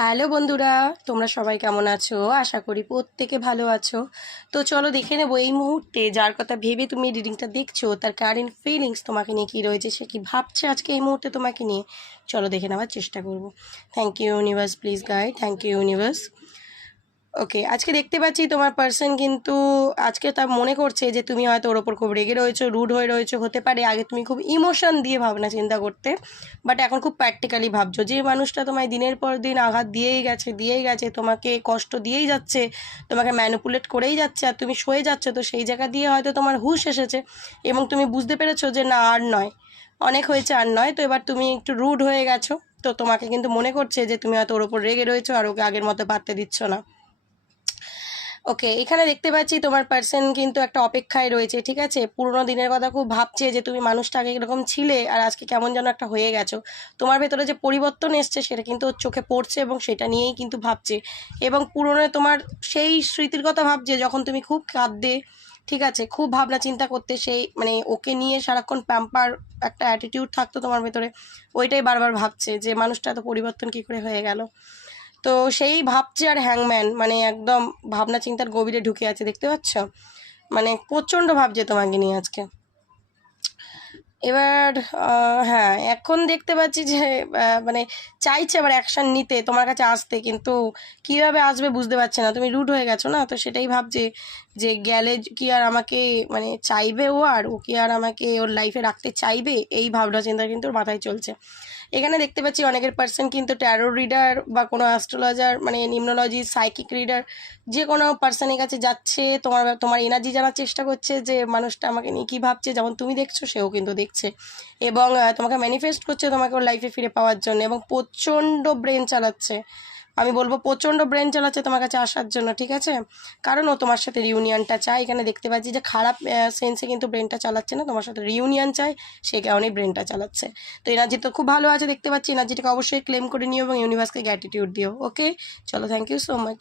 Hello বন্ধুরা, তোমরা সবাই কেমন আছো? আশা করি প্রত্যেকে ভালো আছো। তো চলো দেখে নেবো এই মুহূর্তে যার কথা ভেবে তুমি রিডিংটা দেখছো তার কারেন্ট ফিলিংস তোমাকে নিয়ে কী রয়েছে, সে কী ভাবছে আজকে এই মুহূর্তে তোমাকে নিয়ে। চলো দেখে নেওয়ার চেষ্টা করবো। Thank you universe, please guide. Thank you universe. Okay, আজকে দেখতে পাচ্ছি তোমার পার্সন কিন্তু আজকে তার মনে করছে যে তুমি হয়তো ওর ওপর খুব রেগে রয়েছো, রুড হয়ে রয়েছো। হতে পারে আগে তুমি খুব ইমোশন দিয়ে ভাবনা চিন্তা করতে, বাট এখন খুব প্র্যাকটিক্যালি ভাবছো। যে মানুষটা তোমায় দিনের পর দিন আঘাত দিয়েই গেছে, তোমাকে কষ্ট দিয়েই যাচ্ছে, তোমাকে ম্যানিপুলেট করেই যাচ্ছে, আর তুমি সয়ে যাচ্ছ। তো সেই জায়গা দিয়ে হয়তো তোমার হুঁশ এসেছে এবং তুমি বুঝতে পেরেছো যে না, আর নয়, অনেক হয়েছে, আর নয়। তো এবার তুমি একটু রুড হয়ে গেছো। তো তোমাকে কিন্তু মনে করছে যে তুমি হয়তো ওর ওপর রেগে রয়েছো আর ওকে আগের মতো পাত্তে দিচ্ছ না। ওকে, এখানে দেখতে পাচ্ছি তোমার পার্সন কিন্তু একটা অপেক্ষায় রয়েছে, ঠিক আছে। পুরোনো দিনের কথা খুব ভাবছে যে তুমি মানুষটা আগে এরকম ছিলে আর আজকে কেমন যেন একটা হয়ে গেছো। তোমার ভেতরে যে পরিবর্তন এসছে সেটা কিন্তু ওর চোখে পড়ছে এবং সেটা নিয়েই কিন্তু ভাবছে। এবং পুরোনো তোমার সেই স্মৃতির কথা ভাবছে যখন তুমি খুব কাঁদতে, ঠিক আছে, খুব ভাবনা চিন্তা করতে, সেই মানে ওকে নিয়ে সারাক্ষণ প্যাম্পার একটা অ্যাটিটিউড থাকতো তোমার ভেতরে। ওইটাই বারবার ভাবছে যে মানুষটা এত পরিবর্তন কী করে হয়ে গেল। তো সেই ভাবছে। আর হ্যাংম্যান মানে একদম ভাবনা চিন্তার গভীরে ঢুকে আছে, দেখতে পাচ্ছ। মানে প্রচণ্ড ভাবছে তোমাকে নিয়ে আজকে। এবার হ্যাঁ, এখন দেখতে পাচ্ছি যে মানে চাইছে আবার অ্যাকশান নিতে, তোমার কাছে আসতে, কিন্তু কীভাবে আসবে বুঝতে পারছে না। তুমি রুড হয়ে গেছো না, তো সেটাই ভাবছে যে গেলে কি আর আমাকে মানে চাইবে ও, আর ও কি আর আমাকে ওর লাইফে রাখতে চাইবে, এই ভাবনা চিন্তা কিন্তু ওর মাথায় চলছে। এখানে দেখতে পাচ্ছি অনেকের পার্সন কিন্তু ট্যারো রিডার বা কোনো অ্যাস্ট্রোলজার মানে নিউমোলজি, সাইকিক রিডার, যে কোনো পার্সনের কাছে যাচ্ছে, তোমার এনার্জি জানার চেষ্টা করছে যে মানুষটা আমাকে নিয়ে কী ভাবছে। যেমন তুমি দেখছো সেও কিন্তু দেখছে এবং তোমাকে ম্যানিফেস্ট করছে তোমাকে ওর লাইফে ফিরে পাওয়ার জন্য, এবং প্রচণ্ড ব্রেন চালাচ্ছে। আমি বলবো প্রচণ্ড ব্রেন চালাচ্ছে তোমার কাছে আসার জন্য, ঠিক আছে। কারণ ও তোমার সাথে রিউনিয়নটা চায়। এখানে দেখতে পাচ্ছি যে খারাপ সেন্সে কিন্তু ব্রেনটা চালাচ্ছে না, তোমার সাথে রিউনিয়ন চায়, সেই কারণেই ব্রেনটা চালাচ্ছে। তো এনার্জি তো খুব ভালো আছে দেখতে পাচ্ছি। এনার্জিটাকে অবশ্যই ক্লেম করে নিও এবং ইউনিভার্সকে গ্র্যাটিটিউড দিও। ওকে, চলো, থ্যাংক ইউ সো মাচ।